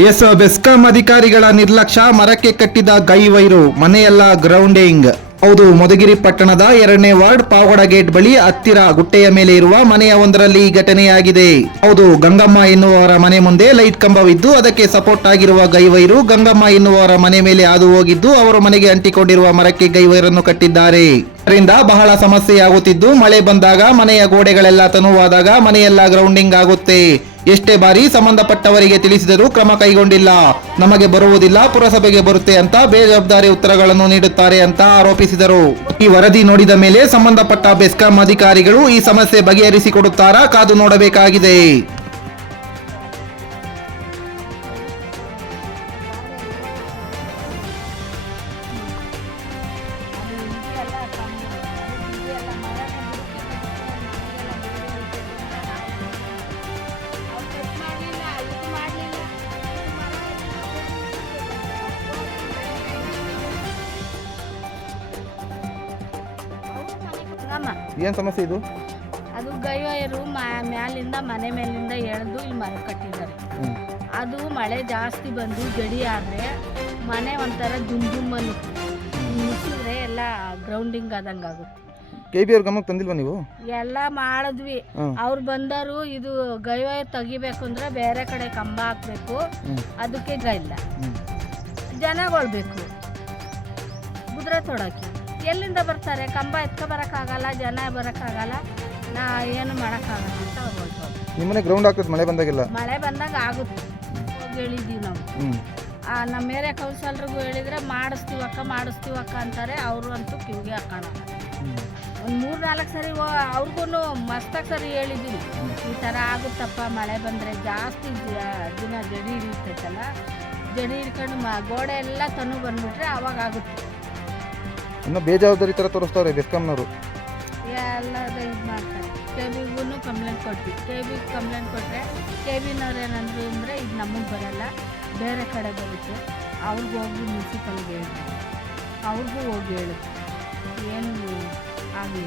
S BESCOM ಅಧಿಕಾರಿಗಳ ನಿರ್ಲಕ್ಷ್ಯ, ಮರಕ್ಕೆ ಕಟ್ಟಿದ ಗೈವೈರು, ಮನೆಯೆಲ್ಲ ಗ್ರೌಂಡಿಂಗ್. ಹೌದು, ಮಧುಗಿರಿ ಪಟ್ಟಣದ 2ನೇ ವಾರ್ಡ್ ಪಾವಗಡ ಗೇಟ್ ಬಳಿ ಹತ್ತಿರ ಗುಟ್ಟೆಯ ಮೇಲೆ ಇರುವ ಮನೆಯ ಒಂದರಲ್ಲಿ ಈ ಘಟನೆಯಾಗಿದೆ. ಹೌದು, ಗಂಗಮ್ಮ ಎನ್ನುವವರ ಮನೆ ಮುಂದೆ ಲೈಟ್ ಕಂಬವಿದ್ದು ಅದಕ್ಕೆ ಸಪೋರ್ಟ್ ಆಗಿರುವ ಗೈವೈರು ಗಂಗಮ್ಮ ಎನ್ನುವವರ ಮನೆ ಮೇಲೆ ಹಾದು ಹೋಗಿದ್ದು ಅವರ ಮನೆಗೆ ಅಂಟಿಕೊಂಡಿರುವ ಮರಕ್ಕೆ ಗೈವೈರನ್ನು ಕಟ್ಟಿದ್ದಾರೆ. ಇದರಿಂದ ಬಹಳ ಸಮಸ್ಯೆಯಾಗುತ್ತಿದ್ದು, ಮಳೆ ಬಂದಾಗ ಮನೆಯ ಗೋಡೆಗಳೆಲ್ಲ ತನುವಾದಾಗ ಮನೆಯೆಲ್ಲ ಗ್ರೌಂಡಿಂಗ್ ಆಗುತ್ತೆ. ಎಷ್ಟೇ ಬಾರಿ ಸಂಬಂಧಪಟ್ಟವರಿಗೆ ತಿಳಿಸಿದರೂ ಕ್ರಮ ಕೈಗೊಂಡಿಲ್ಲ. ನಮಗೆ ಬರುವುದಿಲ್ಲ, ಪುರಸಭೆಗೆ ಬರುತ್ತೆ ಅಂತ ಬೇಜವಾಬ್ದಾರಿ ಉತ್ತರಗಳನ್ನು ನೀಡುತ್ತಾರೆ ಅಂತ ಆರೋಪಿಸಿದರು. ಈ ವರದಿ ನೋಡಿದ ಮೇಲೆ ಸಂಬಂಧಪಟ್ಟ ಬೆಸ್ಕಾಂ ಅಧಿಕಾರಿಗಳು ಈ ಸಮಸ್ಯೆ ಬಗೆಹರಿಸಿಕೊಡುತ್ತಾರಾ ಕಾದು ನೋಡಬೇಕಾಗಿದೆ. ಏನ್ ಸಮಸ್ಯೆ ಇದು? ಅದು ಗೈವೈರು ಮ್ಯಾಲಿಂದ ಮನೆ ಮೇಲಿಂದ ಎಳೆದು ಇಲ್ಲಿ ಮರ ಕಟ್ಟಿದ್ದಾರೆ. ಅದು ಮಳೆ ಜಾಸ್ತಿ ಬಂದು ಗಡಿ ಆದರೆ ಮನೆ ಒಂಥರ ದುಮ್ಮನ್ನು ಮುಚ್ಚಿದ್ರೆ ಎಲ್ಲ ಗ್ರೌಂಡಿಂಗ್ ಆದಂಗೆ ಆಗುತ್ತೆ. KBR ಗಮನಕ್ಕೆ ತಂದಿಲ್ವಾ ನೀವು? ಎಲ್ಲ ಮಾಡಿದ್ವಿ, ಅವ್ರು ಬಂದರು. ಇದು ಗೈವೈರ್ ತೆಗಿಬೇಕು ಅಂದ್ರೆ ಬೇರೆ ಕಡೆ ಕಂಬ ಹಾಕ್ಬೇಕು, ಅದಕ್ಕೆ ಇಲ್ಲ. ಜನಗಳು ಬೇಕು ಕುದುರೆ ತೊಡಕ್ಕೆ, ಎಲ್ಲಿಂದ ಬರ್ತಾರೆ? ಕಂಬ ಎತ್ಕೊ ಬರೋಕ್ಕಾಗಲ್ಲ, ಜನ ಬರೋಕ್ಕಾಗಲ್ಲ, ನಾ ಏನು ಮಾಡೋಕ್ಕಾಗಲ್ಲ ಅಂತ ಅವ್ರು ಹೇಳ್ತಾರೆ. ನಿಮ್ಮನೆ ಗ್ರೌಂಡ್ ಹಾಕೋದು ಮಳೆ ಬಂದಾಗೆಲ್ಲ? ಮಳೆ ಬಂದಾಗ ಆಗುತ್ತೆ, ಹೋಗಿ ಹೇಳಿದ್ದೀವಿ ನಾವು. ನಮ್ಮ ಏರಿಯಾ ಕೌನ್ಸಲ್ರಿಗೂ ಹೇಳಿದರೆ ಮಾಡಿಸ್ತೀವಕ್ಕ ಅಂತಾರೆ. ಅವರು ಅಂತೂ ಕಿವಿಗೆ ಹಾಕೋಣ. ಒಂದು 3-4 ಸರಿ ಅವ್ರಿಗೂ ಮಸ್ತಾಗಿ ಸರಿ ಹೇಳಿದ್ದೀನಿ, ಈ ಥರ ಆಗುತ್ತಪ್ಪ ಮಳೆ ಬಂದರೆ ಜಾಸ್ತಿ ದಿನ ಜಡಿ ಹಿಡಿತೈತಲ್ಲ, ಜಡಿ ಹಿಡ್ಕೊಂಡು ಗೋಡೆ ಎಲ್ಲ ತನು ಬಂದುಬಿಟ್ರೆ ಅವಾಗ ಆಗುತ್ತೆ. ಇನ್ನು ಬೇಜವಾಬ್ದಾರಿ ಥರ ತೋರಿಸ್ತಾರೆ ಬೆಸ್ಕಾಂನವರು. ಎಲ್ಲದ ಇದು ಮಾಡ್ತಾರೆ. KBಗೂ ಕಂಪ್ಲೇಂಟ್ ಕೊಟ್ವಿ. KBಗೆ ಕಂಪ್ಲೇಂಟ್ ಕೊಟ್ಟರೆ KBನವ್ರು ಏನಂದ್ರು ಅಂದರೆ ಇದು ನಮಗೆ ಬರೋಲ್ಲ, ಬೇರೆ ಕಡೆ ಬರುತ್ತೆ, ಅವ್ರಿಗೂ ಹೋಗಿ ಮುನ್ಸಿಪಲ್ಗೆ ಹೇಳಿದ್ರು, ಅವ್ರಿಗೂ ಹೋಗಿ ಹೇಳಿದ್ರು, ಏನು ಆಗಲಿ.